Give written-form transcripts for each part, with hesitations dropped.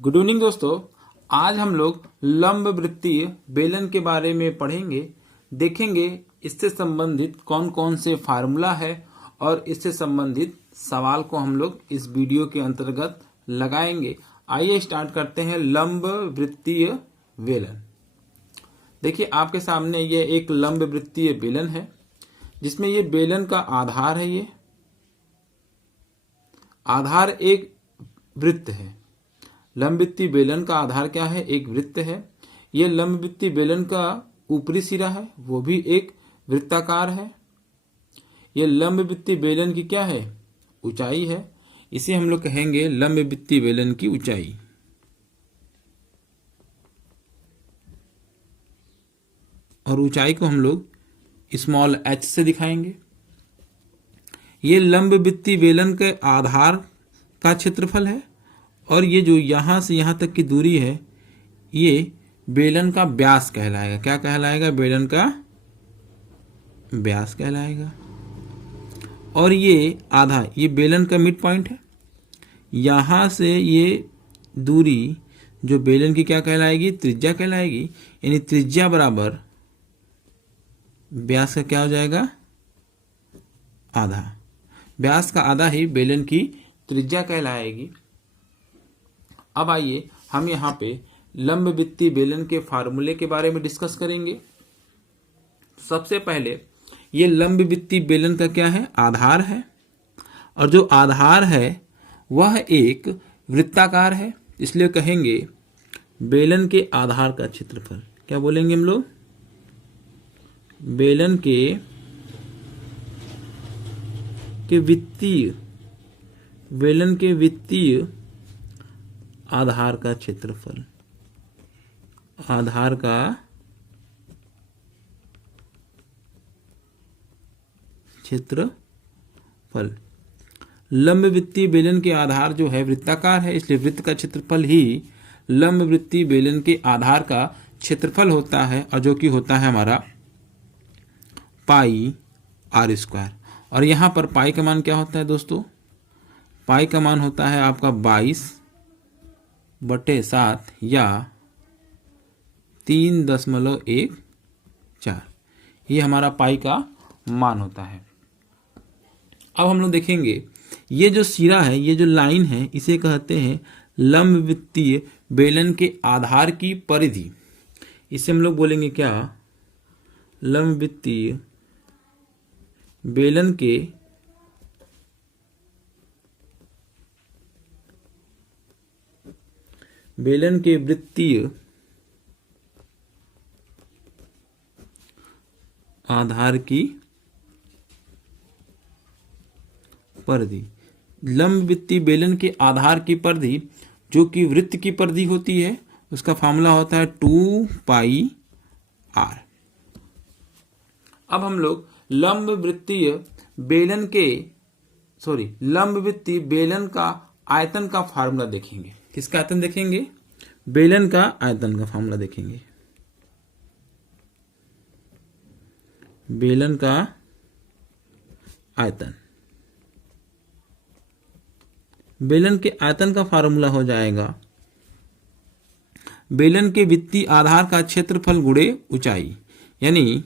Good evening दोस्तों। आज हम लोग लंब वृत्तीय बेलन के बारे में पढ़ेंगे, देखेंगे इससे संबंधित कौन कौन से फार्मूला है और इससे संबंधित सवाल को हम लोग इस वीडियो के अंतर्गत लगाएंगे। आइए स्टार्ट करते हैं। लंब वृत्तीय बेलन। देखिए आपके सामने ये एक लंब वृत्तीय बेलन है जिसमें ये बेलन का आधार है। ये आधार एक वृत्त है। लंबवृत्तीय बेलन का आधार क्या है? एक वृत्त है। यह लंबवृत्तीय बेलन का ऊपरी सिरा है, वो भी एक वृत्ताकार है। यह लंबवृत्तीय बेलन की क्या है? ऊंचाई है। इसे हम लोग कहेंगे लंबवृत्तीय बेलन की ऊंचाई। और ऊंचाई को हम लोग स्मॉल h से दिखाएंगे। ये लंबवृत्तीय बेलन के आधार का क्षेत्रफल है और ये जो यहां से यहां तक की दूरी है ये बेलन का व्यास कहलाएगा। क्या कहलाएगा? बेलन का व्यास कहलाएगा। और ये आधा, ये बेलन का मिड पॉइंट है। यहां से ये दूरी जो बेलन की क्या कहलाएगी? त्रिज्या कहलाएगी। यानी त्रिज्या बराबर व्यास का क्या हो जाएगा? आधा। व्यास का आधा ही बेलन की त्रिज्या कहलाएगी। अब आइए हम यहाँ पे लंबवृत्तीय बेलन के फार्मूले के बारे में डिस्कस करेंगे। सबसे पहले ये लंबवृत्तीय बेलन का क्या है? आधार है। और जो आधार है वह एक वृत्ताकार है, इसलिए कहेंगे बेलन के आधार का क्षेत्रफल। क्या बोलेंगे हम लोग? बेलन के वित्तीय आधार का क्षेत्रफल। आधार का क्षेत्रफल। लंबवृत्तीय बेलन के आधार जो है वृत्ताकार है, इसलिए वृत्त का क्षेत्रफल ही लंबवृत्तीय बेलन के आधार का क्षेत्रफल होता है, और जो कि होता है हमारा पाई आर स्क्वायर। और यहां पर पाई का मान क्या होता है दोस्तों? पाई का मान होता है आपका 22/7 या 3.14। ये हमारा पाई का मान होता है। अब हम लोग देखेंगे ये जो सिरा है, ये जो लाइन है, इसे कहते हैं लंबवृत्तीय बेलन के आधार की परिधि। इसे हम लोग बोलेंगे क्या? लंबवृत्तीय बेलन के वृत्तीय आधार की परिधि। लंबवृत्तीय बेलन के आधार की परिधि जो कि वृत्त की परिधि होती है, उसका फॉर्मूला होता है 2πr। अब हम लोग लंबवृत्तीय बेलन का आयतन का फार्मूला देखेंगे। किसका आयतन देखेंगे? बेलन का आयतन का फार्मूला देखेंगे। बेलन का आयतन। बेलन के आयतन का फार्मूला हो जाएगा बेलन के वित्तीय आधार का क्षेत्रफल गुणे ऊंचाई। यानी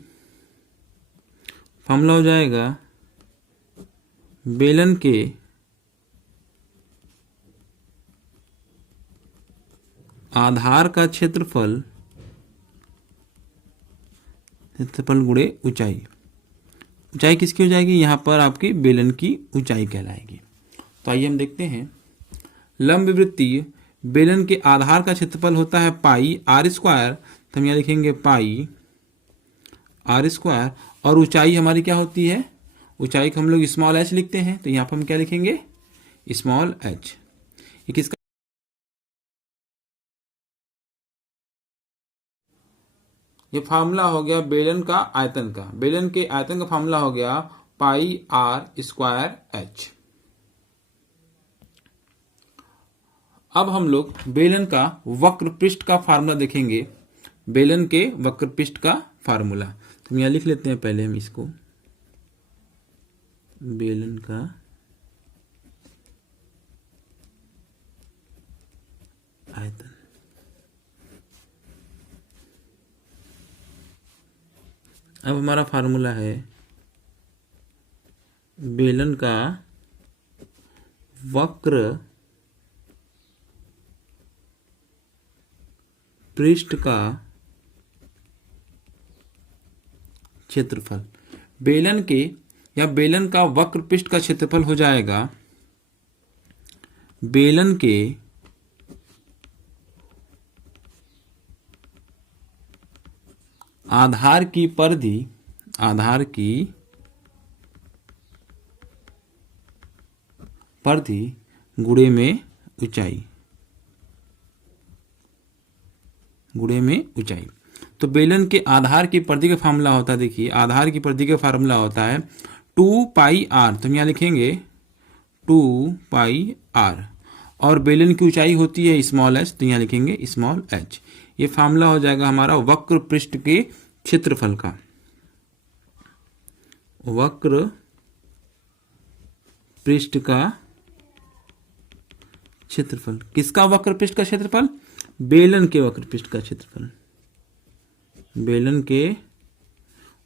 फार्मूला हो जाएगा बेलन के आधार का क्षेत्रफल गुणे ऊंचाई। ऊंचाई किसकी हो जाएगी? यहां पर आपकी बेलन की ऊंचाई कहलाएगी। तो आइए हम देखते हैं। लंबवृत्तीय बेलन के आधार का क्षेत्रफल होता है पाई आर स्क्वायर। तो हम यहाँ लिखेंगे पाई आर स्क्वायर। और ऊंचाई हमारी क्या होती है? ऊंचाई को हम लोग स्मॉल h लिखते हैं। तो यहाँ पर हम क्या लिखेंगे? Small h। ये किसका? ये फार्मूला हो गया बेलन का आयतन का। बेलन के आयतन का फार्मूला हो गया पाई आर स्क्वायर h। अब हम लोग बेलन का वक्र पृष्ठ का फार्मूला देखेंगे। बेलन के वक्र पृष्ठ का फार्मूला तो यहाँ लिख लेते हैं। पहले हम इसको बेलन का अब हमारा फार्मूला है बेलन का वक्र पृष्ठ का क्षेत्रफल। बेलन के या बेलन का वक्र पृष्ठ का क्षेत्रफल हो जाएगा बेलन के आधार की परिधि गुणे में ऊंचाई तो बेलन के आधार की परिधि का फार्मूला होता है, देखिए आधार की परिधि का फार्मूला होता है 2 पाई आर, तो हम यहाँ लिखेंगे 2 पाई आर, और बेलन की ऊंचाई होती है स्मॉल एच, तो यहाँ लिखेंगे स्मॉल एच। ये फार्मूला हो जाएगा हमारा वक्र पृष्ठ के क्षेत्रफल का। वक्र पृष्ठ का क्षेत्रफल, किसका वक्र पृष्ठ का क्षेत्रफल? बेलन के वक्र पृष्ठ का क्षेत्रफल। बेलन के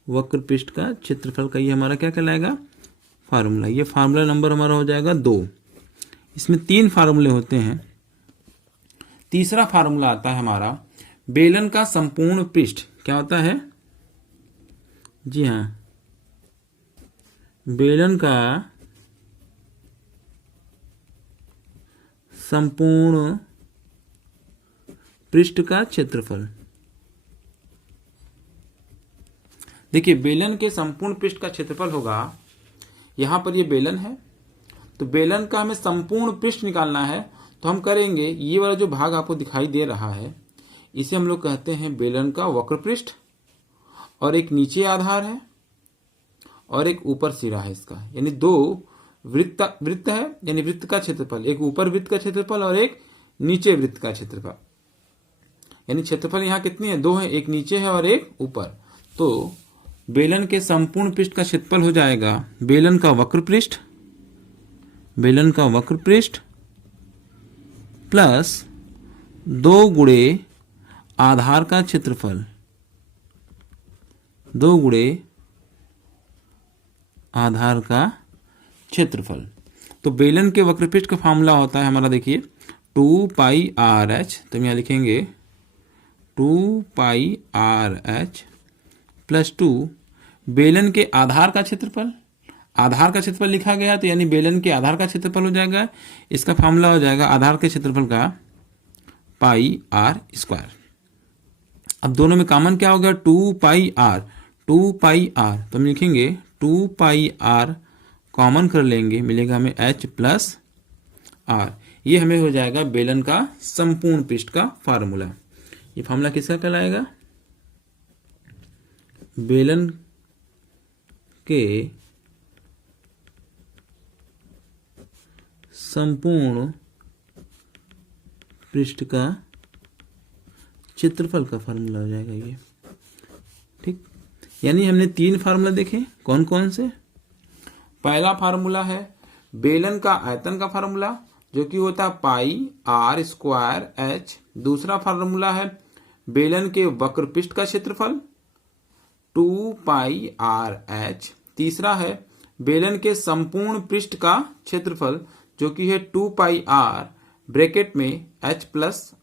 वक्र पृष्ठ का क्षेत्रफल का ये हमारा क्या कहलाएगा? फार्मूला। ये फार्मूला नंबर हमारा हो जाएगा 2। इसमें 3 फार्मूले होते हैं। तीसरा फार्मूला आता है हमारा बेलन का संपूर्ण पृष्ठ। क्या होता है? जी हाँ, बेलन का संपूर्ण पृष्ठ का क्षेत्रफल। देखिए बेलन के संपूर्ण पृष्ठ का क्षेत्रफल होगा, यहां पर ये बेलन है, तो बेलन का हमें संपूर्ण पृष्ठ निकालना है, तो हम करेंगे ये वाला जो भाग आपको दिखाई दे रहा है इसे हम लोग कहते हैं बेलन का वक्र पृष्ठ, और एक नीचे आधार है और एक ऊपर सिरा है इसका, यानी 2 वृत्त है, यानी वृत्त का क्षेत्रफल, एक ऊपर वृत्त का क्षेत्रफल और एक नीचे वृत्त का क्षेत्रफल। यानी क्षेत्रफल यहाँ कितनी है? 2 है, एक नीचे है और एक ऊपर। तो बेलन के संपूर्ण पृष्ठ का क्षेत्रफल हो जाएगा बेलन का वक्र पृष्ठ प्लस 2 गुणे आधार का क्षेत्रफल, 2 गुणे आधार का क्षेत्रफल। तो बेलन के वक्र पृष्ठ का फार्मूला होता है हमारा, देखिए 2 पाई आर एच, तो हम यहाँ लिखेंगे 2 पाई आर एच प्लस 2 बेलन के आधार का क्षेत्रफल। आधार का क्षेत्रफल लिखा गया तो यानी बेलन के आधार का क्षेत्रफल हो जाएगा, इसका फार्मूला हो जाएगा आधार के क्षेत्रफल का पाई आर स्क्वायर। अब दोनों में कॉमन क्या होगा? 2 पाई आर, तो हम लिखेंगे 2 पाई आर कॉमन कर लेंगे, मिलेगा हमें एच प्लस आर। ये हमें हो जाएगा बेलन का संपूर्ण पृष्ठ का फार्मूला। ये फार्मूला किसका कहलाएगा? बेलन के संपूर्ण पृष्ठ का क्षेत्रफल का फार्मूला हो जाएगा ये। ठीक, यानी हमने 3 फार्मूला देखे, कौन कौन से? पहला फार्मूला है बेलन का आयतन का फार्मूला, जो कि होता है पाई आर स्क्वायर एच। दूसरा फार्मूला है बेलन के वक्र पृष्ठ का क्षेत्रफल 2 पाई आर एच। तीसरा है बेलन के संपूर्ण पृष्ठ का क्षेत्रफल, जो कि है 2 पाई आर ब्रैकेट में एच प्लस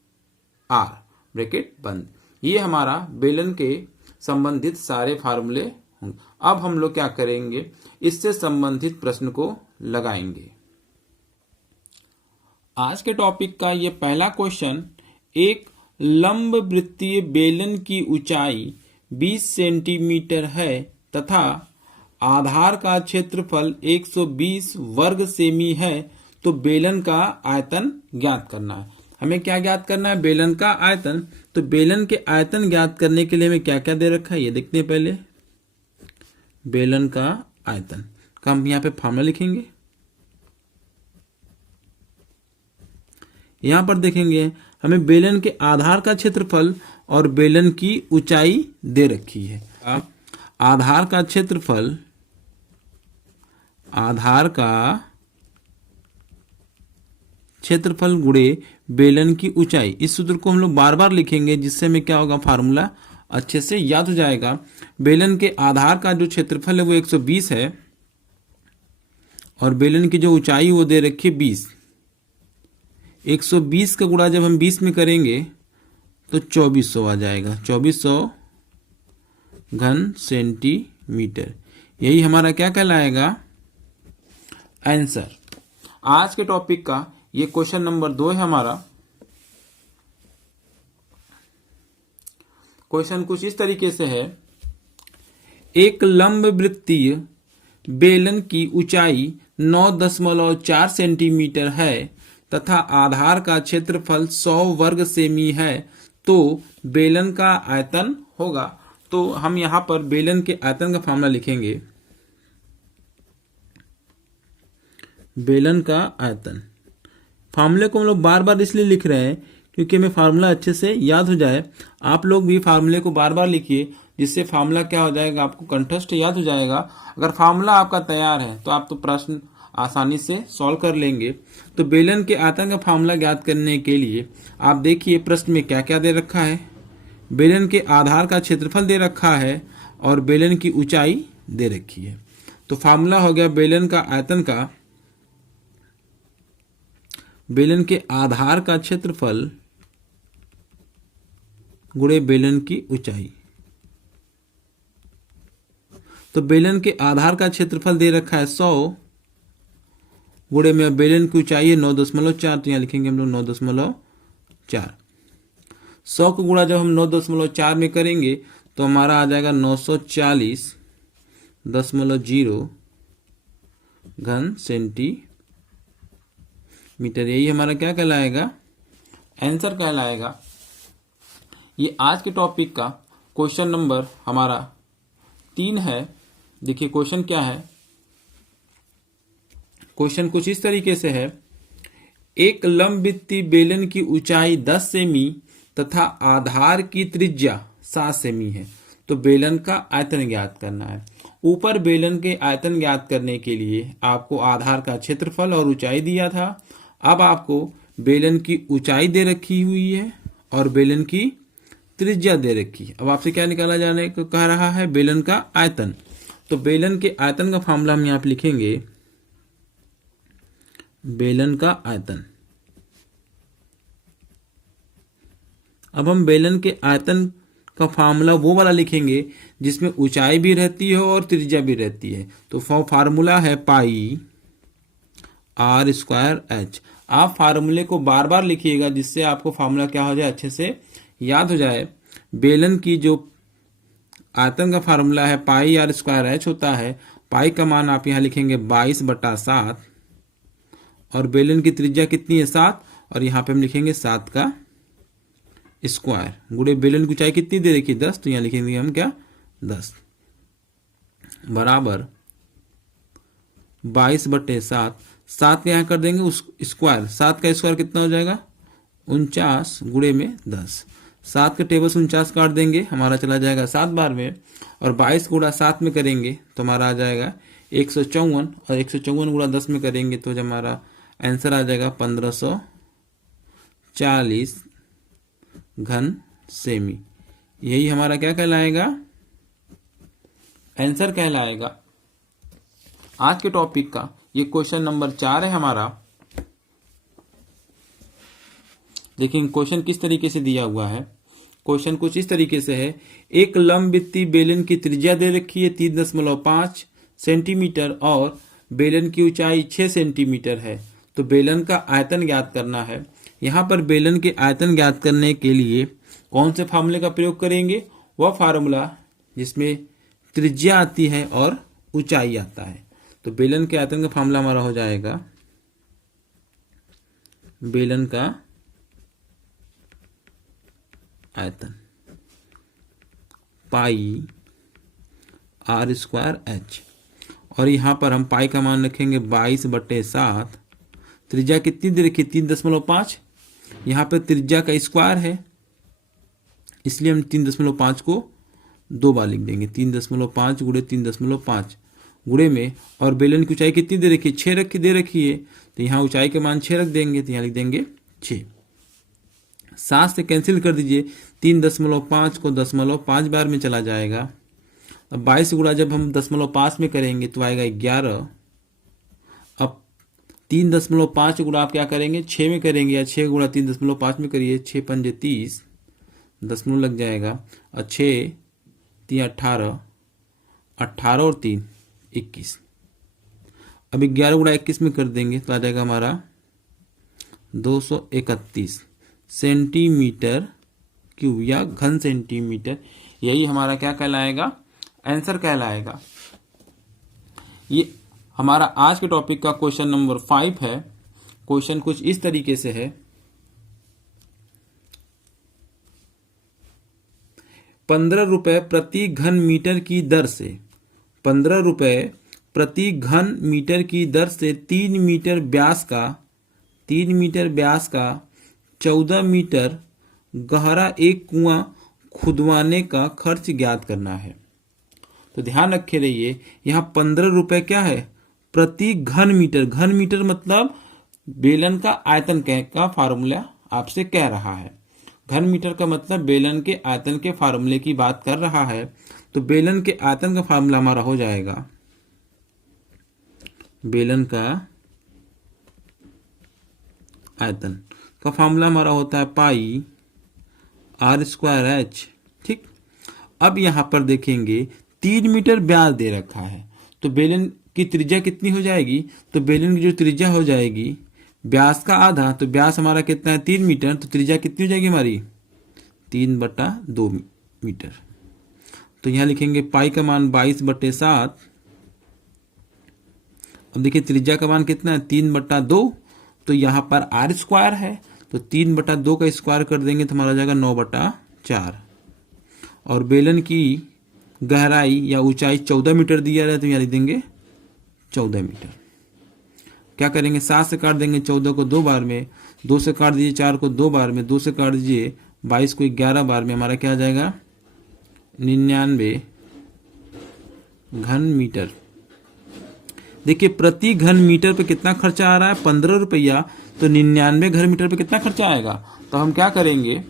आर ब्रैकेट बंद। ये हमारा बेलन के संबंधित सारे फार्मूले होंगे। अब हम लोग क्या करेंगे, इससे संबंधित प्रश्न को लगाएंगे। आज के टॉपिक का ये पहला क्वेश्चन, एक लंब वृत्तीय बेलन की ऊंचाई 20 सेंटीमीटर है तथा आधार का क्षेत्रफल 120 वर्ग सेमी है, तो बेलन का आयतन ज्ञात करना है। हमें क्या ज्ञात करना है? बेलन का आयतन। तो बेलन के आयतन ज्ञात करने के लिए हमें क्या क्या दे रखा है ये देखते हैं। पहले बेलन का आयतन का हम यहाँ पे फार्मूला लिखेंगे। यहां पर देखेंगे हमें बेलन के आधार का क्षेत्रफल और बेलन की ऊंचाई दे रखी है। आधार का क्षेत्रफल, आधार का क्षेत्रफल गुणे बेलन की ऊंचाई, इस सूत्र को हम लोग बार बार लिखेंगे, जिससे हमें क्या होगा? फार्मूला अच्छे से याद हो जाएगा। बेलन के आधार का जो क्षेत्रफल है वो 120 है और बेलन की जो ऊंचाई वो दे रखी है 20। 120 का गुणा जब हम 20 में करेंगे तो 2400 आ जाएगा, 2400 घन सेंटीमीटर। यही हमारा क्या कहलाएगा, आंसर। आज के टॉपिक का ये क्वेश्चन नंबर 2 है हमारा। क्वेश्चन कुछ इस तरीके से है, एक लंब वृत्तीय बेलन की ऊंचाई 9.4 सेंटीमीटर है तथा आधार का क्षेत्रफल 100 वर्ग सेमी है, तो बेलन का आयतन होगा। तो हम यहां पर बेलन के आयतन का फॉर्मूला लिखेंगे। बेलन का आयतन, फार्मूले को हम लोग बार बार इसलिए लिख रहे हैं क्योंकि हमें फार्मूला अच्छे से याद हो जाए। आप लोग भी फार्मूले को बार बार लिखिए, जिससे फार्मूला क्या हो जाएगा, आपको कंठस्थ याद हो जाएगा। अगर फार्मूला आपका तैयार है तो आप तो प्रश्न आसानी से सॉल्व कर लेंगे। तो बेलन के आयतन का फार्मूला ज्ञात करने के लिए आप देखिए प्रश्न में क्या क्या दे रखा है। बेलन के आधार का क्षेत्रफल दे रखा है और बेलन की ऊंचाई दे रखी है। तो फार्मूला हो गया बेलन का आयतन का, बेलन के आधार का क्षेत्रफल गुणे बेलन की ऊंचाई। तो बेलन के आधार का क्षेत्रफल दे रखा है 100 गुणे में बेलन की ऊंचाई है 9.4, तो यहां लिखेंगे हम लोग 9.4। 100 को गुणा जब हम 9.4 में करेंगे तो हमारा आ जाएगा 940.0 घन सेंटीमीटर। यही हमारा क्या कहलाएगा, आंसर कहलाएगा। ये आज के टॉपिक का क्वेश्चन नंबर हमारा 3 है। देखिए क्वेश्चन क्या है, क्वेश्चन कुछ इस तरीके से है, एक लंबवृत्तीय बेलन की ऊंचाई 10 सेमी तथा आधार की त्रिज्या 7 सेमी है, तो बेलन का आयतन ज्ञात करना है। ऊपर बेलन के आयतन ज्ञात करने के लिए आपको आधार का क्षेत्रफल और ऊंचाई दिया था। अब आपको बेलन की ऊंचाई दे रखी हुई है और बेलन की त्रिज्या दे रखी है। अब आपसे क्या निकाला जाने को कह रहा है, बेलन का आयतन। तो बेलन के आयतन का फॉर्मूला हम यहां पे लिखेंगे, बेलन का आयतन। अब हम बेलन के आयतन का फार्मूला वो वाला लिखेंगे जिसमें ऊंचाई भी रहती है और त्रिज्या भी रहती है। तो फार्मूला है पाई r²h। आप फार्मूले को बार बार लिखिएगा जिससे आपको फार्मूला क्या हो जाए, अच्छे से याद हो जाए। बेलन की जो आयतन का फार्मूला है पाई r² होता है। पाई का मान आप यहां लिखेंगे 22/7 और बेलन की त्रिज्या कितनी है 7, और यहां पे हम लिखेंगे 7 का स्क्वायर गुणे बेलन की ऊंचाई कितनी दे रखी 10, तो यहां लिखेंगे हम क्या 10 बराबर 22/7। 7 यहां कर देंगे उस स्क्वायर, 7 का स्क्वायर कितना हो जाएगा 49 गुणे में 10। 7 के टेबल से 49 काट देंगे, हमारा चला जाएगा 7 बार में, और 22 गुणा 7 में करेंगे तो हमारा आ जाएगा 154, और 154 गुणा 10 में करेंगे तो जब हमारा आंसर आ जाएगा 1540 घन सेमी। यही हमारा क्या कहलाएगा, आंसर कहलाएगा। आज के टॉपिक का ये क्वेश्चन नंबर 4 है हमारा। देखिए क्वेश्चन किस तरीके से दिया हुआ है। क्वेश्चन कुछ इस तरीके से है, एक लंबवृत्तीय बेलन की त्रिज्या दे रखी है 3.5 सेंटीमीटर और बेलन की ऊंचाई 6 सेंटीमीटर है, तो बेलन का आयतन ज्ञात करना है। यहां पर बेलन के आयतन ज्ञात करने के लिए कौन से फार्मूले का प्रयोग करेंगे, वह फार्मूला जिसमें त्रिज्या आती है और ऊंचाई आता है। तो बेलन के आयतन का फार्मूला हमारा हो जाएगा, बेलन का आयतन पाई r²h, और यहां पर हम पाई का मान रखेंगे 22/7। त्रिज्या कितनी दे रखी 3.5, यहां पर त्रिज्या का स्क्वायर है इसलिए हम 3.5 को 2 बार लिख देंगे। 3.5 गुणे 3.5 गुणे में, और बेलन की ऊंचाई कितनी दे रखी है 6 दे रखी है, तो यहाँ ऊंचाई के मान 6 रख देंगे, तो यहाँ लिख देंगे 6। 7 से कैंसिल कर दीजिए, 3.5 को 0.5 बार में चला जाएगा। अब 22 गुणा जब हम 0.5 में करेंगे तो आएगा 11। अब 3.5 गुणा आप क्या करेंगे 6 में करेंगे, या 6 गुणा 3.5 में करिए, 6 पंजे 30, दशमलव लग जाएगा, और 6 3 18, 18 और 3 21। अब 11 गुणा 21 में कर देंगे तो आ जाएगा हमारा 231 सेंटीमीटर क्यूब या घन सेंटीमीटर। यही हमारा क्या कहलाएगा, आंसर कहलाएगा। ये हमारा आज के टॉपिक का क्वेश्चन नंबर 5 है। क्वेश्चन कुछ इस तरीके से है, 15 रुपए प्रति घन मीटर की दर से 15 रुपए प्रति घन मीटर की दर से 3 मीटर व्यास का 14 मीटर गहरा एक कुआं खुदवाने का खर्च ज्ञात करना है। तो ध्यान रखे रहिए, यहाँ 15 रुपए क्या है, प्रति घन मीटर। घन मीटर मतलब बेलन का आयतन का फार्मूला आपसे कह रहा है। घन मीटर का मतलब बेलन के आयतन के फार्मूले की बात कर रहा है। तो बेलन के आयतन का फार्मूला हमारा हो जाएगा, बेलन का आयतन का फार्मूला हमारा होता है पाई r²h। ठीक, अब यहां पर देखेंगे 3 मीटर व्यास दे रखा है, तो बेलन की त्रिज्या कितनी हो जाएगी, तो बेलन की जो त्रिज्या हो जाएगी व्यास का आधा, तो व्यास हमारा कितना है 3 मीटर, तो त्रिज्या कितनी हो जाएगी हमारी 3/2 मीटर। तो यहां लिखेंगे पाई का मान 22/7। अब देखिए त्रिज्या का मान कितना है 3/2, तो यहां पर r² है, तो 3/2 का स्क्वायर कर देंगे तो हमारा जाएगा 9/4। और बेलन की गहराई या ऊंचाई 14 मीटर दिया रहा है, तो यहाँ लिख देंगे 14 मीटर। क्या करेंगे 7 से काट देंगे 14 को 2 बार में, 2 से काट दीजिए 4 को 2 बार में, 2 से काट दीजिए 22 को 11 बार में, हमारा क्या आ जाएगा 99 घन मीटर। देखिए प्रति घन मीटर पे कितना खर्चा आ रहा है 15 रुपया, तो 99 घन मीटर पे कितना खर्चा आएगा। तो हम क्या करेंगे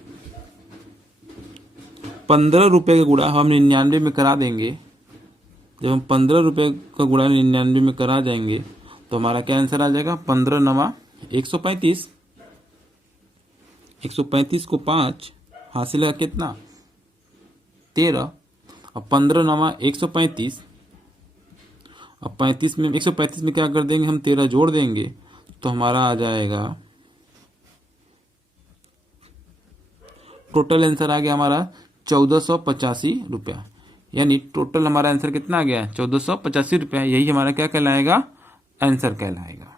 15 रुपए का गुणा हम 99 में करा देंगे। जब हम 15 रुपए का गुणा 99 में करा जाएंगे तो हमारा क्या आंसर आ जाएगा 15 9 135। 135 को 5 हासिल है कितना 13। अब 15 9 135। अब 35 में 135 में क्या कर देंगे हम 13 जोड़ देंगे तो हमारा आ जाएगा, टोटल आंसर आ गया हमारा 1485 रुपया। यानी टोटल हमारा आंसर कितना आ गया 1485 रुपया। यही हमारा क्या कहलाएगा आंसर कहलाएगा।